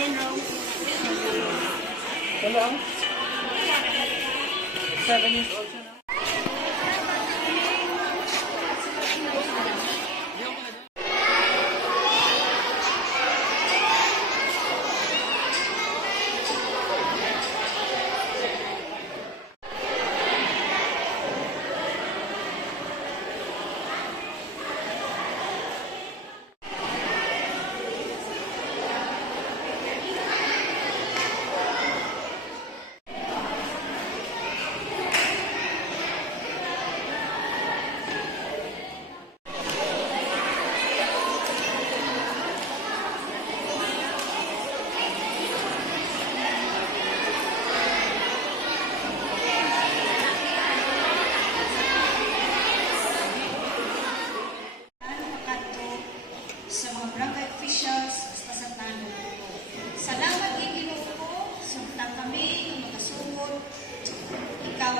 Kanin room. Hello? 7 years old siya na. Sa mga barangay officials, sa tanong. Salamat kay Ginoo ko sa kami ng makasugod. Ikaw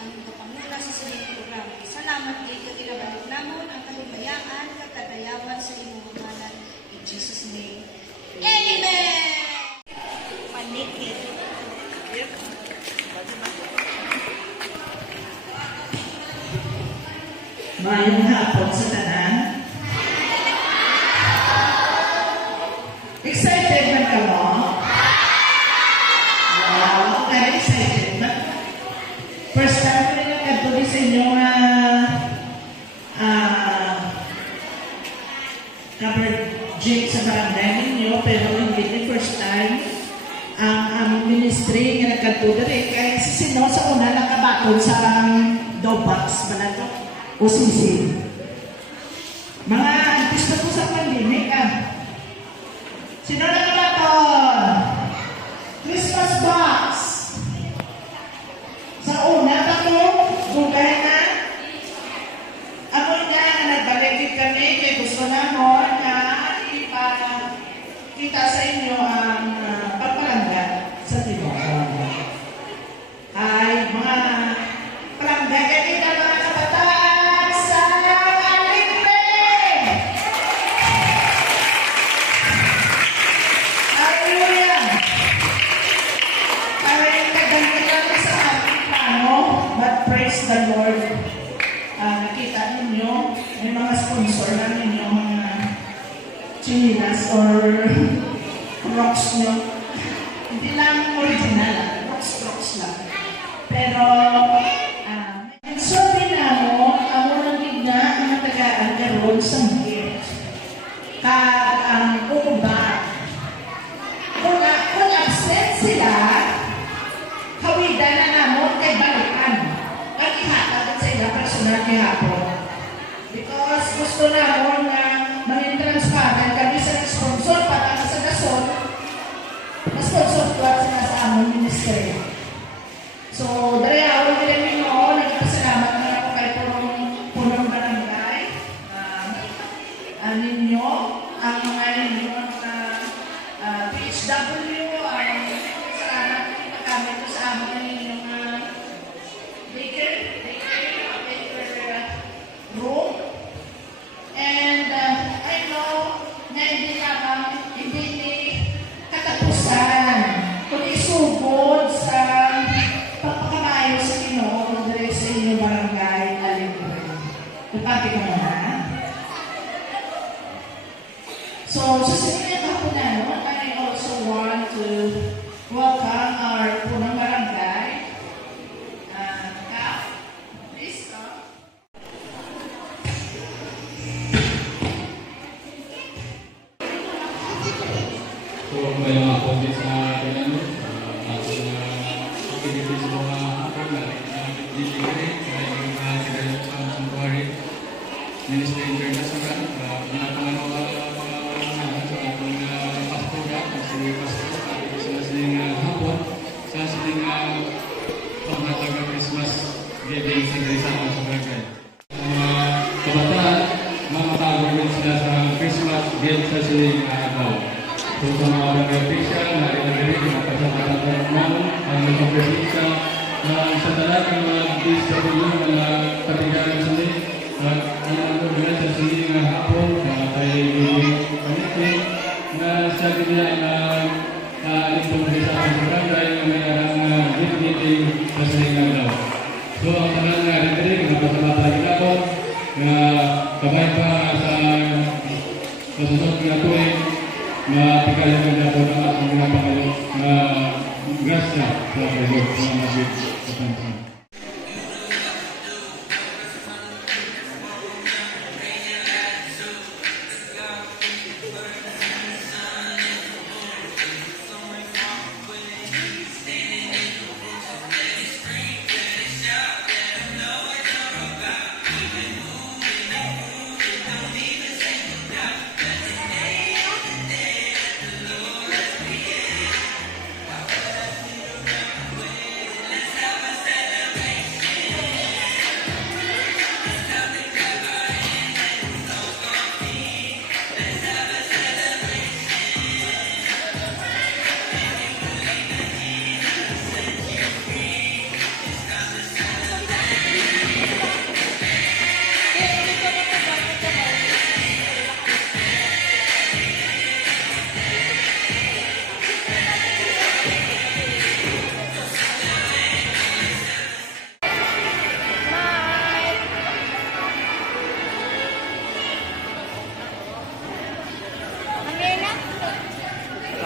ang kapanguna sa sining programa. Salamat kay kaginabalik namon ang kalumayaan, kakadayawan sa imong ngalan. In Jesus' name. Amen! Panikit. Mayong hapon sa tanan. Excited man ka mo? Wow, ako very excited. First time ko rin nagkatuloy sa inyo covered gym sa barangay ninyo, pero hindi the first time ang ministry nga nagkatuloy rin. Kaya si Sino sa una nakabatol sa Dobax, balato, o sisi. Mga artista po sa pandemic, Sino na nakabatol? Christmas box. Sa una, bugay na. Ako nga, nagbaligid kami, kaya gusto namon na ipakita sa inyo ang pagpalangga sa Timoon. Ay, mga palangga, ganito mga kabataan sa Aligre! Hallelujah! Ay, nagdagdagan sa ating plano, but praise the Lord. Nakita ninyo, may mga sponsor na ninyo, mga chinilas or rocks nyo. Hindi lang original, rocks lang. Pero, sabi na mo, ako nang gigna ang matagaan karoon sa gift. Ang uba. Kung absent sila, hawidan na namon kay balikan. Pag-ihatag sa ila personal kihapon. Because gusto namon na maging transparent kami sa sponsor para sa gasol, na-sponsor ko at sila sa among ministry. So, dari ako nila mo, nagpasalamat na ako kay punong barangay. Ninyo, ang mga ninyo, PHW, ang salamat pagkamit ko sa amin ninyong baker room. And I know na hindi katapusan, kundi sugod sa pagpakamayo sa Ginoo diri sa inyong barangay Aligre. Napati ka na. So, susunod ako na naman, I also want to welcome our punang barangay. Please, So, may mga comment sa kanya, ato na activity sa mga hapon na nag-delivery sa yung kinayot sa Santuari Ministry International, mga pangalawa sa atong pastora, si pastor, sa sining hapon, sa sining panghatag ng Christmas giving sa Grisama sa barangay. Mga kabataan, mga tawag sila sa Christmas gift sa sining agaw. So, sa mga barangay official, narin pinapasalamat naman ang mga official na sa talat ng mga DSW na katigaan sa nila at ang mga sa sining hapon, mga tayo yung committee na sa ganyan Bagay pa sa susunod na tuwing matigalan ka na po ng ating mga Panginoon na grasya sa Panginoon na mabit sa Panginoon.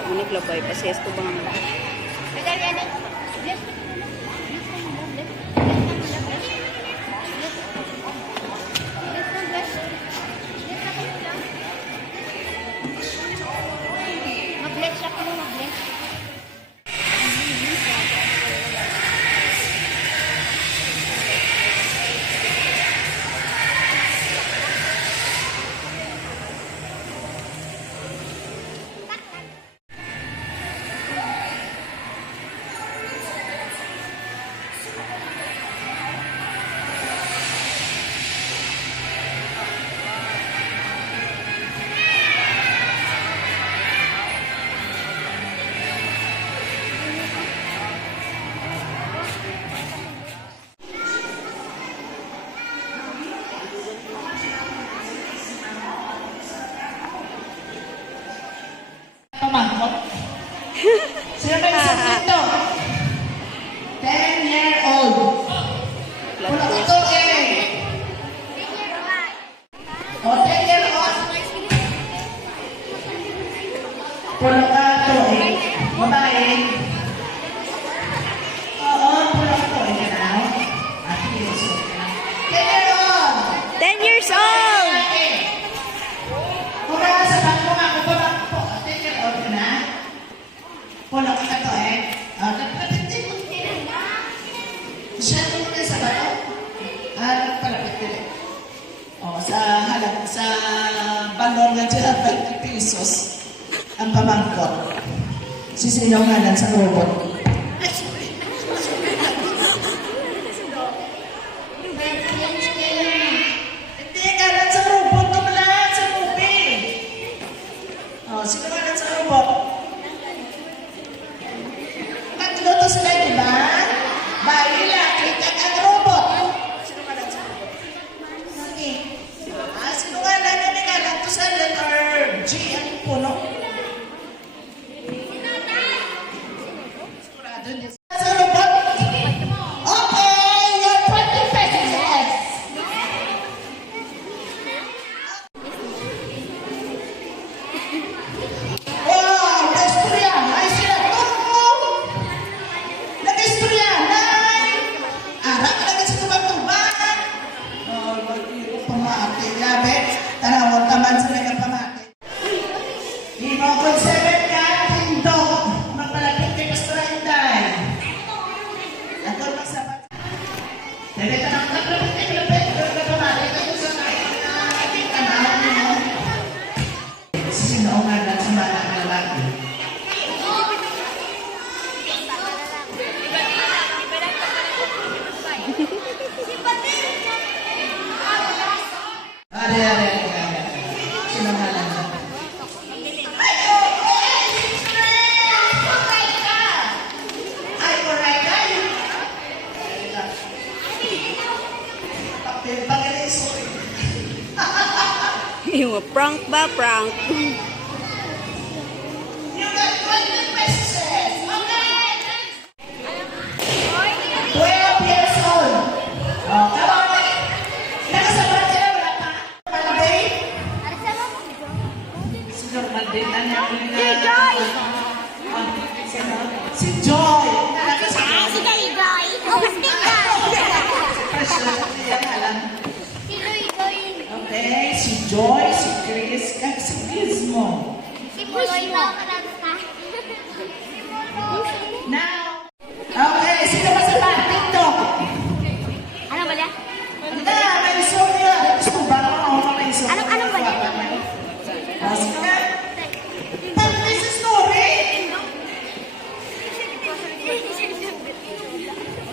Unik labay kasi esto bang Mag-bless siya kung mag-bless. Pamangkot. Sino ba yung dito? 10-year-old. Puno ko to eh. O, 10-year-old. Puno ka to eh. Babae. Oo, puno ka to eh. Ganaw. At hindi ko 10-year-old. 10 years old! Kung wala sa bangko nga, kung wala po, 10-year-old ka na. Puno ka to eh. Nagpapit mo. Siya mo na sa bato. Nagpapit din. Sa halag, sa balon nga dyan, 20 pesos ang pamangkot. Sisinungalan sa robot. Hindi, galan sa robot. Tumulahan sa movie. Sinungalan sa robot. Tatlo to sila, di ba? Bayi lang, klikat ang robot. Sinungalan sa robot. Okay. Sinungalan na nangalan to sa letter G ang puno. Sigurado niya. Sa robot. Okay, your 20 pesos. Yes. Wow, naistorya. Naistorya. Nag-istorya. Arak ka lagi sa tubang-tubang. Pamati. Yabe. Tanawag taman sa nagpamati. Di mo ko 7 ka. Pinto. Magpalapit kay Pastor Inday. Ako magsabat. Dali ka nang naglapit kay Lapit. Nagpamati kayo sa kain na ating tanawag niyo. Sinungalan sa mga lalaki. Are. Sinungalan na. Ay, alright ka. Pag-alis. Yung prank ba? Prank. You got 20 pesos. Okay. 12 years old. Come on. Nakasabat sila, wala pa. Joy, si Chris, kag si Gizmo. Now, okay, sino ba sa mga TikTok? Ano ba yan? Na, may istorya. Gusto mo ba? Oo, may istorya. Anong ba yan? Sige na. Pag-may sa story.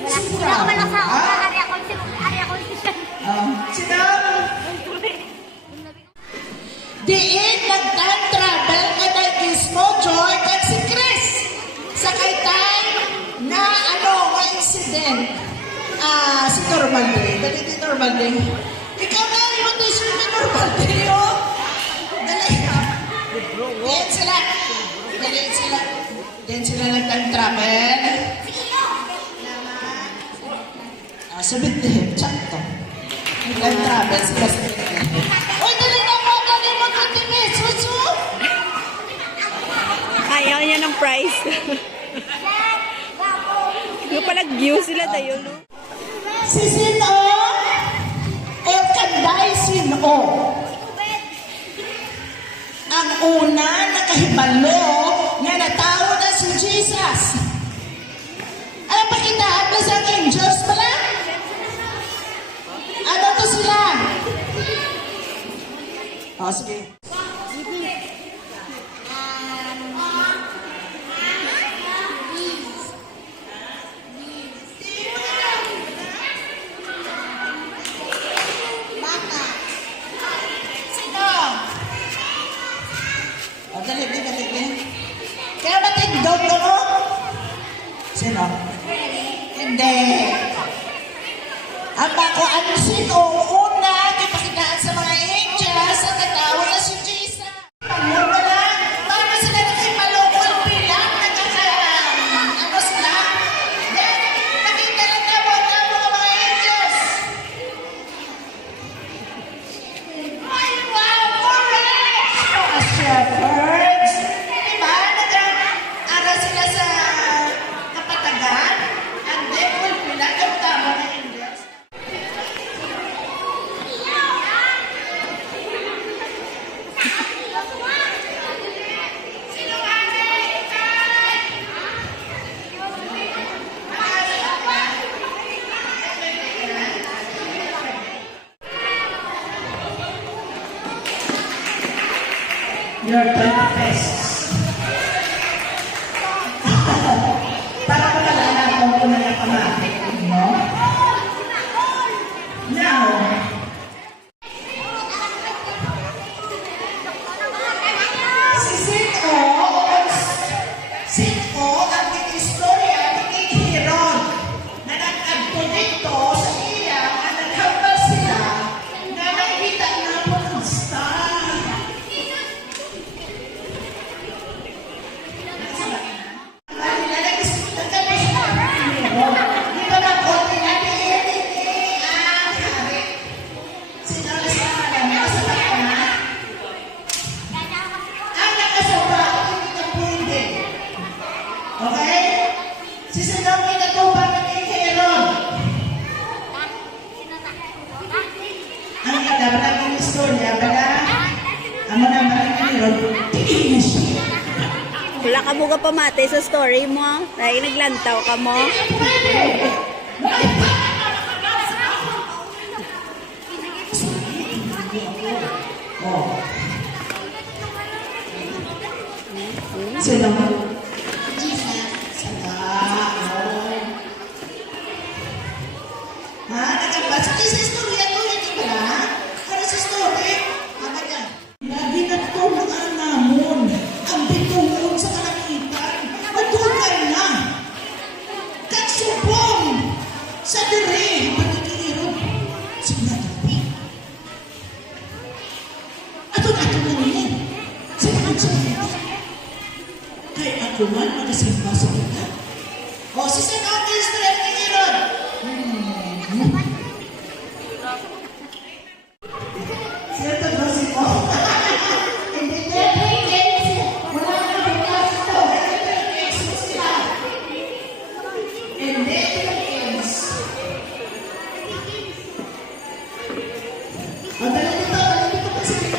Wala ko man lang sa area condition. Sino? Diin nag-time travel ka na Gizmo, Joy, kag si Chris. Sa kaitan na nga incident. Si Normal Day. Dali di Normal Day. Ikaw na yung t-shirt ni Normal Day, oh. Dali. Diyan sila. Diyan sila nag-time travel. Sabit din. Sakto. Nag-time travel sila sa kaitan. Uy, dali mo, Kutimi. Susu. Ayaw niya ng prize. Yung palag-view sila tayo, no? Si Sino o Kanday Sino? Ang una nakahibalo nga natawo na si Jesus. Ano pa kinahabla sa angels pala? Ano to sila? Sige. Sino? Dali. Kaya matindog ko, no? Sino? Hindi. Ang bako, ano sino? Una, di pakitaan sa mga angels, ang natawa na si Jesus. Ano ba na? Paano sila nakipalokol bilang? Ano sila? Then, nakita lang na mo ang mga angels. Ay, wow! Correct! Mga shepherds. Diba? Nag-aral sila sa kapatagan. And then, fulfill ang tama na angels. Your 20 pesos. Para makalala ko kung nakapamahit, no? Now, si Sino ang istorya ni King Herod na nag-agto dito sa iya at naghambal sila na nakita na pumunsta. Okay? Sisinong kinatupa ng King Herod. Ang kadabra ng istorya, bala, amo na ba ng Herod, tigil na siya. Wala ka mo ka pamate sa story mo. Dahil naglantaw ka mo. Oh. Sino mo? Nagabasa kayo sa istorya ko, hindi ba na? Ano sa story? Ano yan? Lagi na ito ng namon. Ang bitungon sa kalakitan. Madugan na. Kagsubong. Sa diri. Pagkakirot. Sila gabi. Ato-ato na rin. Sila kaya ako man magasimba sa kita. O, si St. Andrew's Street ni Herod. Sila ito ba si Mo? Hindi niya. Wala na bigas ito. Ito sila. Hindi Philippines. O, dali dito kasi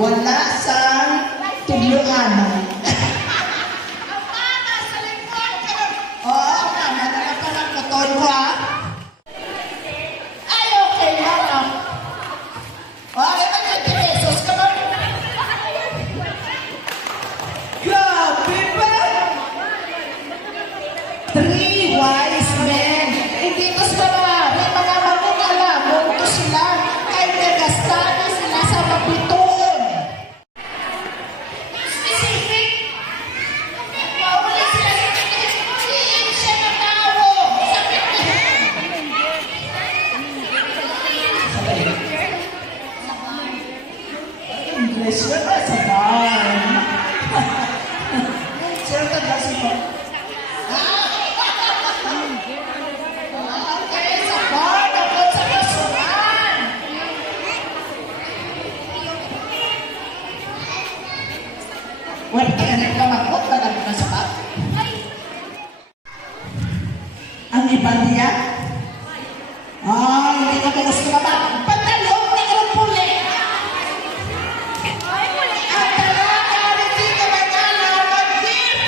Wala sa tuluanan. Oo, tama na lang pala koton ko ha. Ay, okay lang ah. Okay, mag-20 pesos ka ba? Grabe ba? 3 wise men. Hindi ko sila may mga mag-alamon ko sila. Kahit nagastado sila sa mapituon. Specific. Wala sila sa specific siya na tao. English na ba sa bar? Sir, taga si mo. Okay, sa bar, dapat sa basuran. Wala ka na kamakot, wala ka na sapat. Ang iba niya? Hindi ka ba gusto na ba? Pantalong, hindi ka lang puli. At talaga, hindi ka mag-alam mag-gift.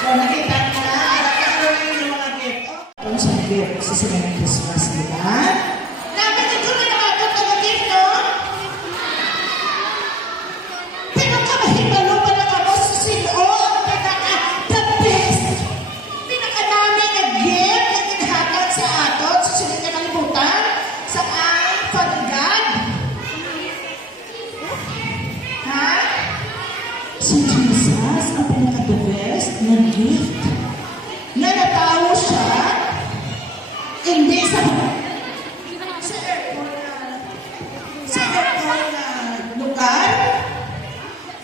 So, nakita na, nakakaroon yung mga gift. Kung sa gift, sa sila ng Christmas, di ba? Dapat ito na nakakot na gift, no? Pero kamahibalo pa lang ako sa silo, ang pinaka-the best. Pinaka-dami na gift na ginhatag sa aton, sa sila na kalibutan, sa ang Father. Ha? Si Jesus ang pinaka-the best na gift. Na natawo siya, hindi sa airport na lugar,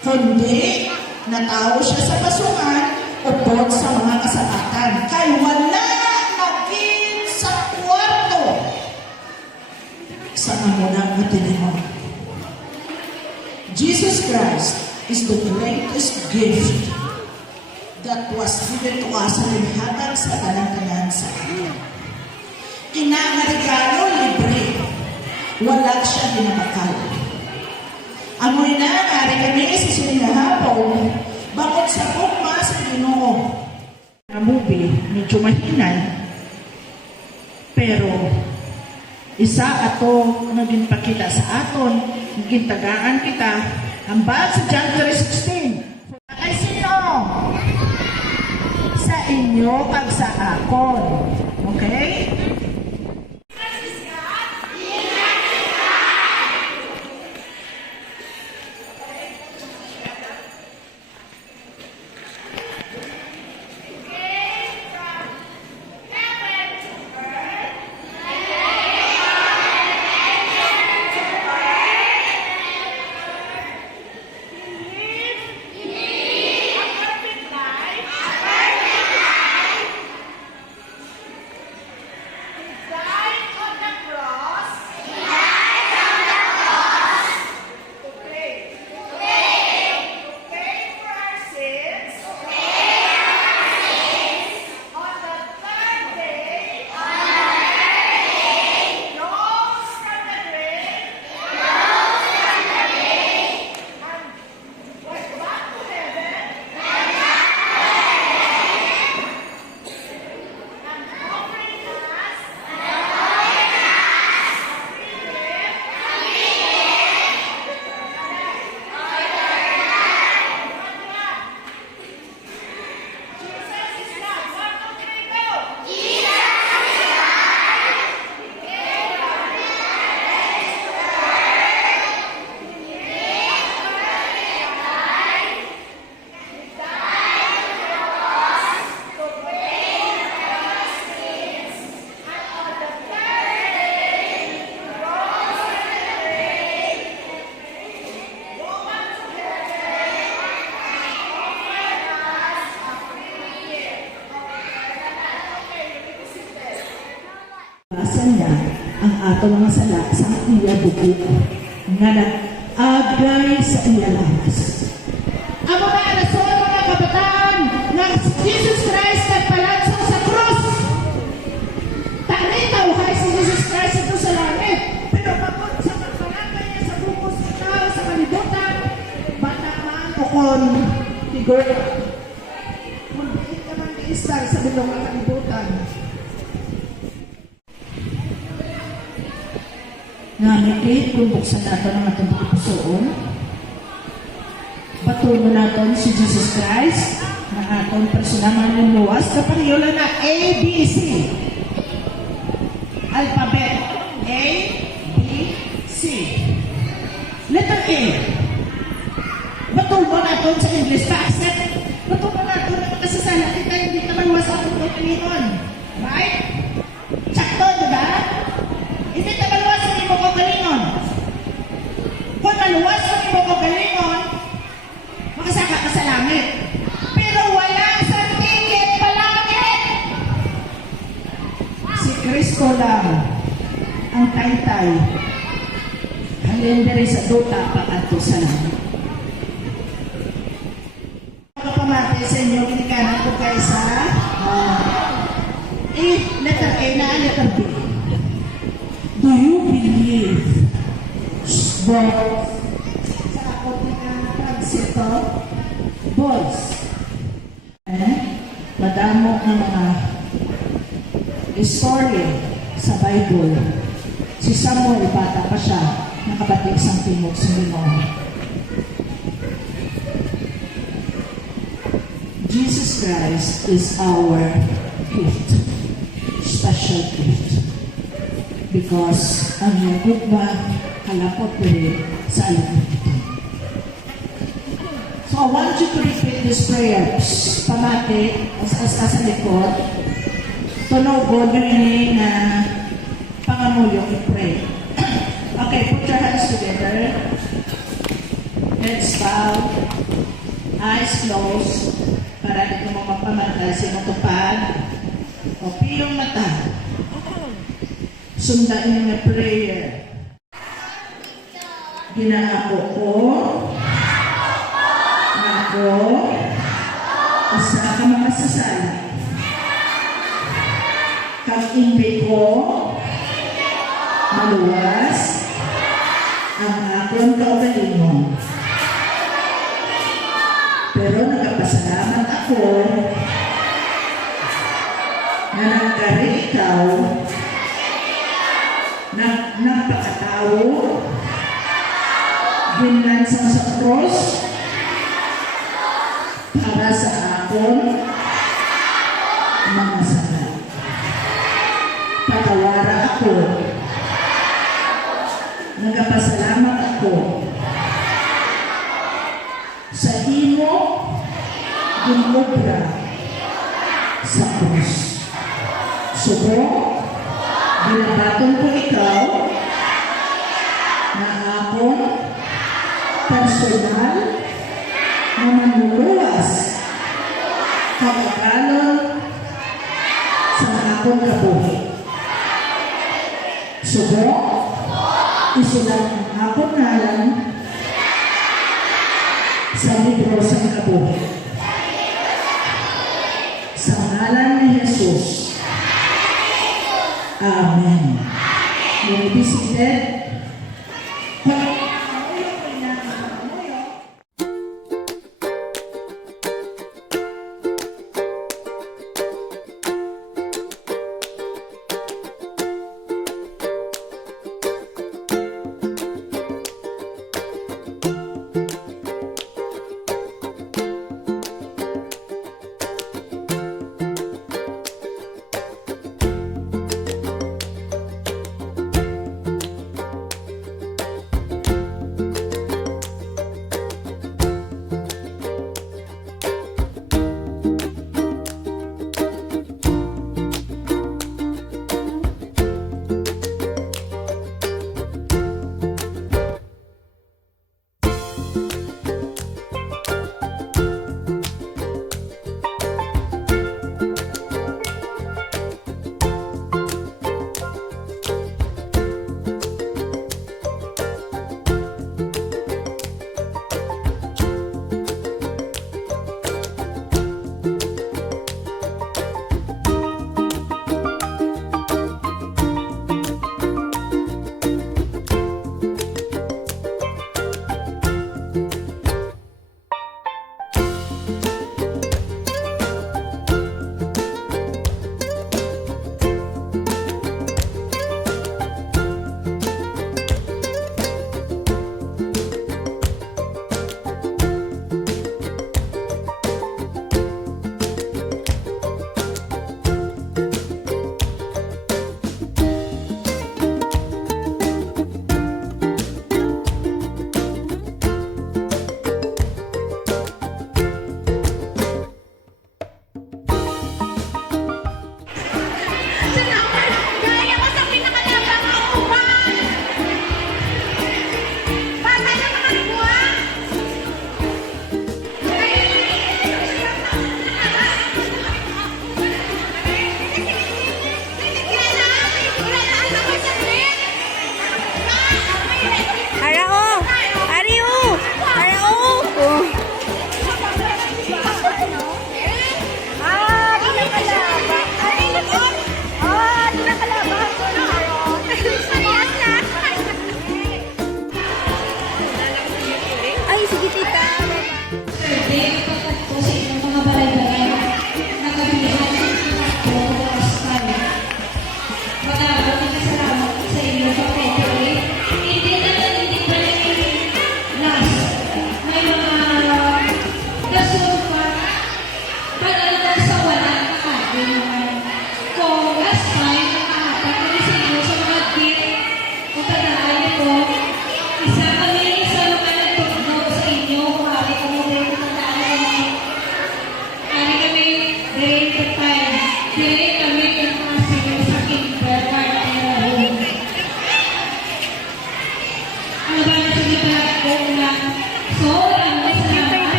kundi natawo siya sa basuhan upod sa mga kasabatan. Kaya wala naging sa kwarto sa amunang matinimon. Jesus Christ is the greatest gift that was given to us sa linhatag sa tanan-tanan sa atin. Inaregalo libre. Wala siya dinabakal. Amoy na, nari kami sa sinihapon. Bakit sa pugma sa Ginoo? Ang movie, medyo mahinay. Pero, isa ato naging pakita sa aton, naging tagaan kita, hambal sa John 3:16. Ay sino? Sa inyo pag sa akon. Okay? Sanda ang ato mga sala sa iya buko nga nag-agay sa iya lawas. Ang mga alason, mga kabataan, na Jesus Christ nagpalanso sa krus. Tanay tawhay si Jesus Christ ito sa langit. Pero pagod sa pagpalangay niya nga ngiti kung buksan nato ng atong pusoon. Patulo natin si Jesus Christ na atong personal ng luwas kaparehola na ABC. Alphabet A, B, C. Letter A. Patulo natin sa English facet. Patulo natin na makasasala kita hindi ka maluwas atong pagkalingon. Right? Sakto, di ba? Hindi ka maluwas ang imo kagalingon. Kung maluwas ang imo kagalingon, makasaka ka sa langit. Pero wala sa ticket palangit. Si Kristo lang ang taytay. Halin diri sa duta pag-ato sa langit. Pagpamati sa inyo, kinikanan ko kayo sa letter A na letter B. Do you believe both sa ako pinagsito boys? Madamo ng mga istorya sa Bible. Si Samuel, bata pa siya, nakabatik sa timog sa Limon. Jesus Christ is our gift, special gift. Because ang yagugma kalapot ko rin sa alam ito. So I want you to repeat these prayers. Pamati, as sa likod, tunog rin na pangamuyo i-pray. Okay, put your hands together. Heads bowed. Eyes closed. Para dito mo mapamantay sa matupad. O piyong mata. Sundan niyo na prayer. Ginaako ko na ako usa ka makasasala. Kag-imbi ko maluwas ang akong kaugalingon. Pero nagpasalamat ako na nagkari ikaw na nagpakatao ginlansang sa cross para sa akong mga sala. Patawara ako. Nagpasalamat ako sa imo ginobra sa krus. Subo, binabaton ko ikaw na akong personal na manluluwas kagagalon sa akong kabuhi. Subo, isulat ang akong ngalan sa libro sa kabuhi. Sa ngalan ni Jesus. Amen. You may be seated.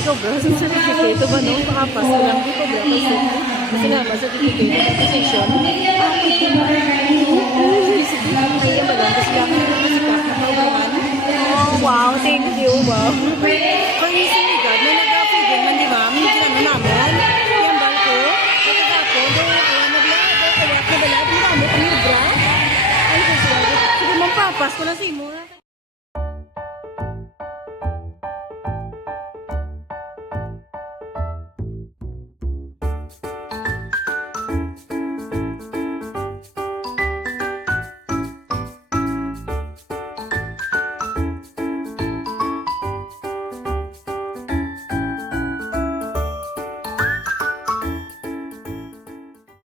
ikaw bro, sa certificate ba no? Makapas ko lang dito bro. Kasi naman certificate ng position. Kaya ba lang? Kasi lang ako nasikat na kaubangan. Oh, wow, thank you, wow. Kung isang ligad, may nag-feeding man di ba? May ginano namin. Yung balko. Pagkagapo, doon naglado. Kaya nabalad. Ang dami, ang libra. Ay, sige, mampapas ko na si mo.